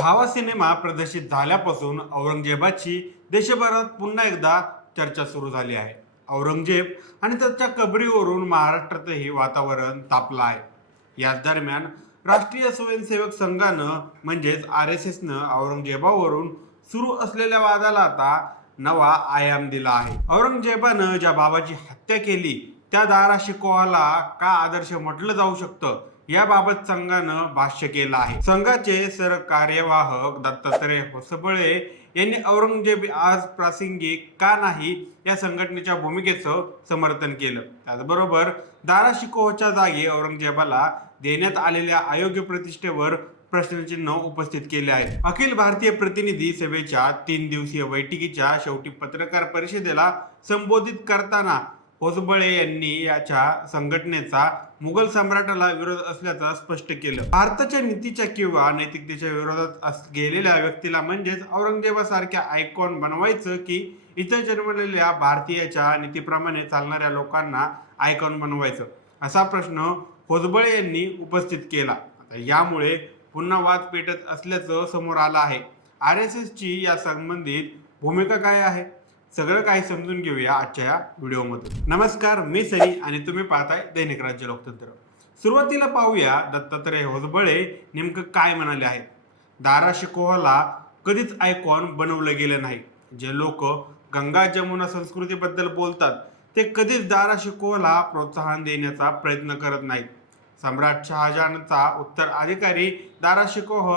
Chhava cinema प्रदर्शित झाल्यापासून औरंगजेबाची देशभरात पुन्हा एकदा चर्चा सुरू झाली आहे. औरंगजेब आणि त्याच्या कबरीवरून महाराष्ट्रातही वातावरण तापलं आहे. याच दरम्यान राष्ट्रीय स्वयंसेवक संघानं म्हणजेच RSSनं औरंगजेबावरून सुरू असलेल्या वादाला आता नवा आयाम दिला आहे. औरंगजेबानं ज्या बाबाची हत्या केली त्या दारा शिकोहाला का आदर्श म्हटलं जाऊ शकतं याबाबत संघानं भाष्य केलं आहे. संघाचे सरकार्यवाह दत्तात्रय होसबळे यांनी औरंगजेब आज प्रासंगिक का नाही या संघटनेच्या भूमिकेचं समर्थन केलं. त्याचबरोबर दारा शिकोहच्या जागी औरंगजेबाला देण्यात आलेल्या अयोग्य प्रतिष्ठेवर प्रश्नचिन्ह उपस्थित केले आहे. अखिल भारतीय प्रतिनिधी सभेच्या 3 दिवसीय बैठकीच्या शेवटी पत्रकार परिषदेला संबोधित करताना होसबळे यांनी याच्या संघटनेचा मुघल सम्राटाला विरोध असल्याचं स्पष्ट केलं. भारताच्या नीतीच्या किंवा नैतिकतेच्या विरोधात गेलेल्या व्यक्तीला म्हणजेच औरंगजेबासारख्या आयकॉन बनवायचं की इतर जन्मलेल्या भारतीयाच्या नीतीप्रमाणे चालणाऱ्या लोकांना आयकॉन बनवायचं, असा प्रश्न होसबळे यांनी उपस्थित केला. आता यामुळे पुन्हा वाद पेटत असल्याचं समोर आलं आहे. RSSची या संबंधित भूमिका काय आहे, सगळं काही समजून घेऊया आजच्या या व्हिडिओमध्ये. नमस्कार, मी सनी आणि तुम्ही पाहताय दैनिक राज्य लोकतंत्र. सुरुवातीला पाहूया दत्तात्रय होसबळे नेमकं काय म्हणाले आहेत. दारा शिकोहाला कधीच आयकॉन बनवलं गेलं नाही. जे लोक गंगा जमुना संस्कृतीबद्दल बोलतात ते कधीच दारा शिकोहाला प्रोत्साहन देण्याचा प्रयत्न करत नाहीत. सम्राट शहाजहानचा उत्तराधिकारी दारा शिकोह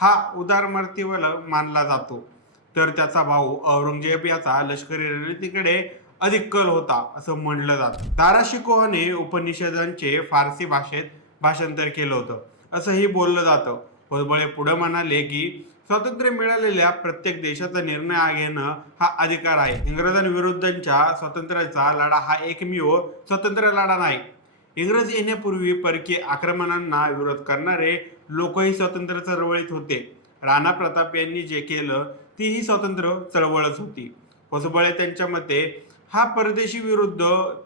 हा उदारमतीवाला मानला जातो, तर त्याचा भाऊ औरंगजेब याचा लष्करी रणनीतीकडे अधिक कल होता असं म्हणलं जातं. दारा शिकोहने उपनिषदांचे फारसी भाषेत भाषांतर केलं होतं असंही बोललं जातं. होसबळे पुढे म्हणाले की स्वातंत्र्य मिळालेल्या प्रत्येक देशाचा निर्णय घेणं हा अधिकार आहे. इंग्रजांविरुद्धच्या स्वातंत्र्याचा लढा हा एकमेव स्वतंत्र लढा नाही. इंग्रज येण्यापूर्वी परकीय आक्रमणांना विरोध करणारे लोकही स्वातंत्र्य चळवळीत होते. राणा प्रताप यांनी जे केलं ती ही स्वातंत्र्य चळवळच होती. होसबळे त्यांच्या मते हा परदेशी विरुद्ध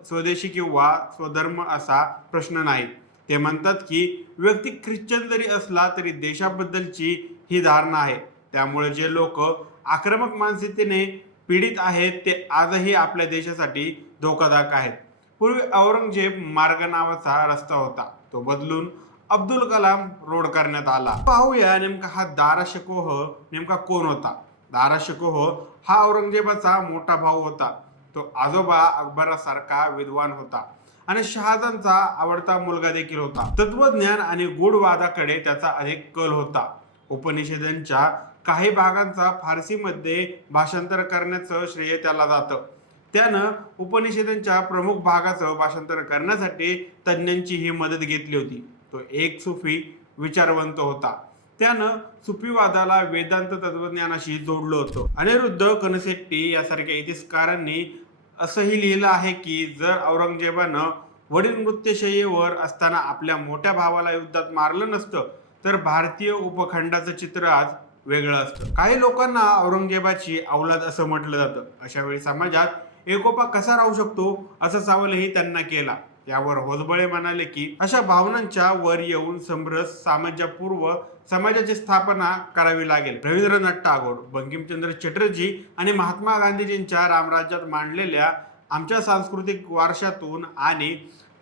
स्वदेशी किंवा स्वधर्म असा प्रश्न नाही. ते म्हणतात की व्यक्ती ख्रिश्चन जरी असला तरी देशाबद्दलची ही धारणा आहे. त्यामुळे जे लोक आक्रमक मानसिकतेने पीडित आहेत ते आजही आपल्या देशासाठी धोकादायक आहेत. पूर्वी औरंगजेब मार्ग नावाचा रस्ता होता, तो बदलून अब्दुल कलाम रोड करण्यात आला. पाहूया नेमका हा दारा शिकोह नेमका कोण होता. दारा शिकोह हा औरंगजेबाचा मोठा भाऊ होता. तो आजोबा अकबरासारखा विद्वान होता आणि शहाजहानचा आवडता मुलगा देखील होता. तत्वज्ञान आणि गूढवादाकडे त्याचा अधिक कल होता. उपनिषदांच्या काही भागांचा फारसीमध्ये भाषांतर करण्याचं श्रेय त्याला जातं. त्यानं उपनिषदांच्या प्रमुख भागाचं भाषांतर करण्यासाठी तज्ज्ञांची ही मदत घेतली होती. तो एक सुफी विचारवंत होता. त्यानं सुफीवादाला वेदांत तत्वज्ञानाशी जोडलं होतं. अनिरुद्ध कनसेट्टी यासारख्या इतिहासकारांनी असंही लिहिलं आहे की जर औरंगजेबानं वडील मृत्यूशय्येवर असताना आपल्या मोठ्या भावाला युद्धात मारलं नसतं तर भारतीय उपखंडाचं चित्र आज वेगळं असतं. काही लोकांना औरंगजेबाची औलाद असं म्हटलं जातं. अशा वेळी समाजात एकोपा कसा राहू शकतो असा सवालही त्यांना केला. यावर होसबळे म्हणाले की अशा भावनांच्या वर येऊन समरस सामंजस्यपूर्व समाजाची स्थापना करावी लागेल. रवींद्रनाथ टागोर, बंकिमचंद्र चटर्जी आणि महात्मा गांधीजींच्या रामराज्यात मांडलेल्या आमच्या सांस्कृतिक वारशातून आणि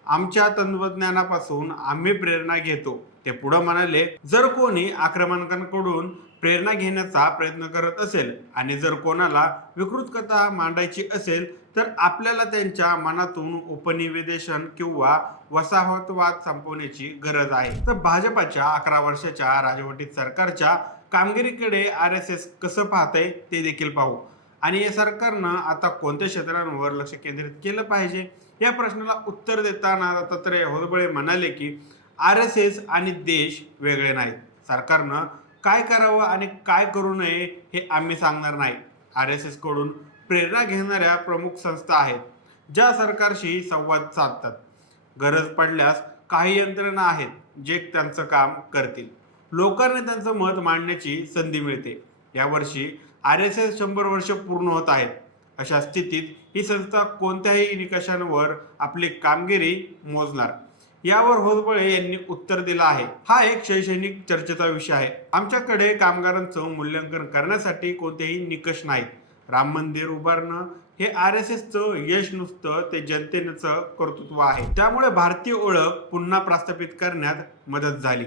आमच्या तत्वज्ञानापासून आम्ही प्रेरणा घेतो. ते पुढे म्हणाले, जर कोणी आक्रमकांकडून प्रेरणा घेण्याचा प्रयत्न करत असेल आणि जर कोणाला विकृत कथा मांडायची असेल तर आपल्याला त्यांच्या मनातून उपनिवेशन किंवा वसाहतवाद संपवण्याची गरज आहे. तर भाजपाच्या 11 वर्षाच्या राजवटीत सरकारच्या कामगिरीकडे RSS कसं पाहतंय ते देखील पाहू आणि या सरकारनं आता कोणत्या क्षेत्रांवर लक्ष केंद्रित केलं पाहिजे या प्रश्नाला उत्तर देताना दत्तात्रय होसबळे म्हणाले की RSS आणि देश वेगळे नाहीत. सरकारनं काय करावं आणि काय करू नये हे आम्ही सांगणार नाही. RSS कडून प्रेरणा घेणाऱ्या प्रमुख संस्था आहेत ज्या सरकारशी संवाद साधतात. गरज पडल्यास काही यंत्रणा आहेत जे त्यांचं काम करतील. लोकांना त्यांचं मत मांडण्याची संधी मिळते. यावर्षी RSS 100 वर्ष पूर्ण होत आहेत. अशा स्थितीत ही संस्था कोणत्याही निकषांवर आपली कामगिरी मोजणार यावर होसबळे यांनी उत्तर दिलं आहे. हा एक शैक्षणिक चर्चेचा विषय आहे. आमच्याकडे कामगारांचं मूल्यांकन करण्यासाठी कोणतेही निकष नाहीत. राम मंदिर उभारणं हे RSSचं यश नुसतं ते जनतेचं कर्तृत्व आहे. त्यामुळे भारतीय ओळख पुन्हा प्रस्थापित करण्यात मदत झाली.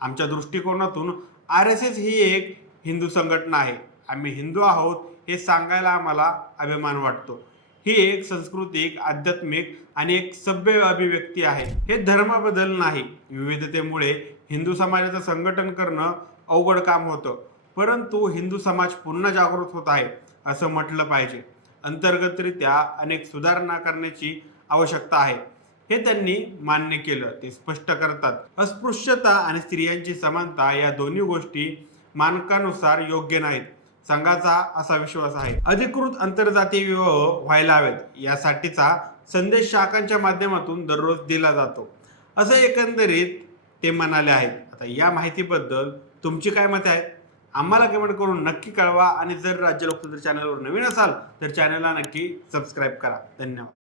आमच्या दृष्टिकोनातून RSS ही एक हिंदू संघटना आहे. आम्ही हिंदू आहोत हे सांगायला आम्हाला अभिमान वाटतो. ही एक सांस्कृतिक, आध्यात्मिक आणि एक सभ्य अभिव्यक्ती आहे. हे धर्माबद्दल नाही. विविधतेमुळे हिंदू समाजाचं संघटन करणं अवघड काम होतं, परंतु हिंदू समाज पुन्हा जागृत होत आहे असं म्हटलं पाहिजे. अंतर्गतरित्या अनेक सुधारणा करण्याची आवश्यकता आहे हे त्यांनी मान्य केलं. ते स्पष्ट करतात, अस्पृश्यता आणि स्त्रियांची समानता या दोन्ही गोष्टी मानकानुसार योग्य नाहीत. संघाचा असा विश्वास आहे. अधिकृत आंतरजातीय विवाह व्हायला हवेत यासाठीचा संदेश शाखांच्या माध्यमातून दररोज दिला जातो असं एकंदरीत ते म्हणाले आहेत. आता या माहितीबद्दल तुमची काय मत आहेत आम्हाला कमेंट करून नक्की कळवा. आणि जर राज्य लोकतंत्र चॅनलवर नवीन असाल तर चॅनलला नक्की सबस्क्राईब करा. धन्यवाद.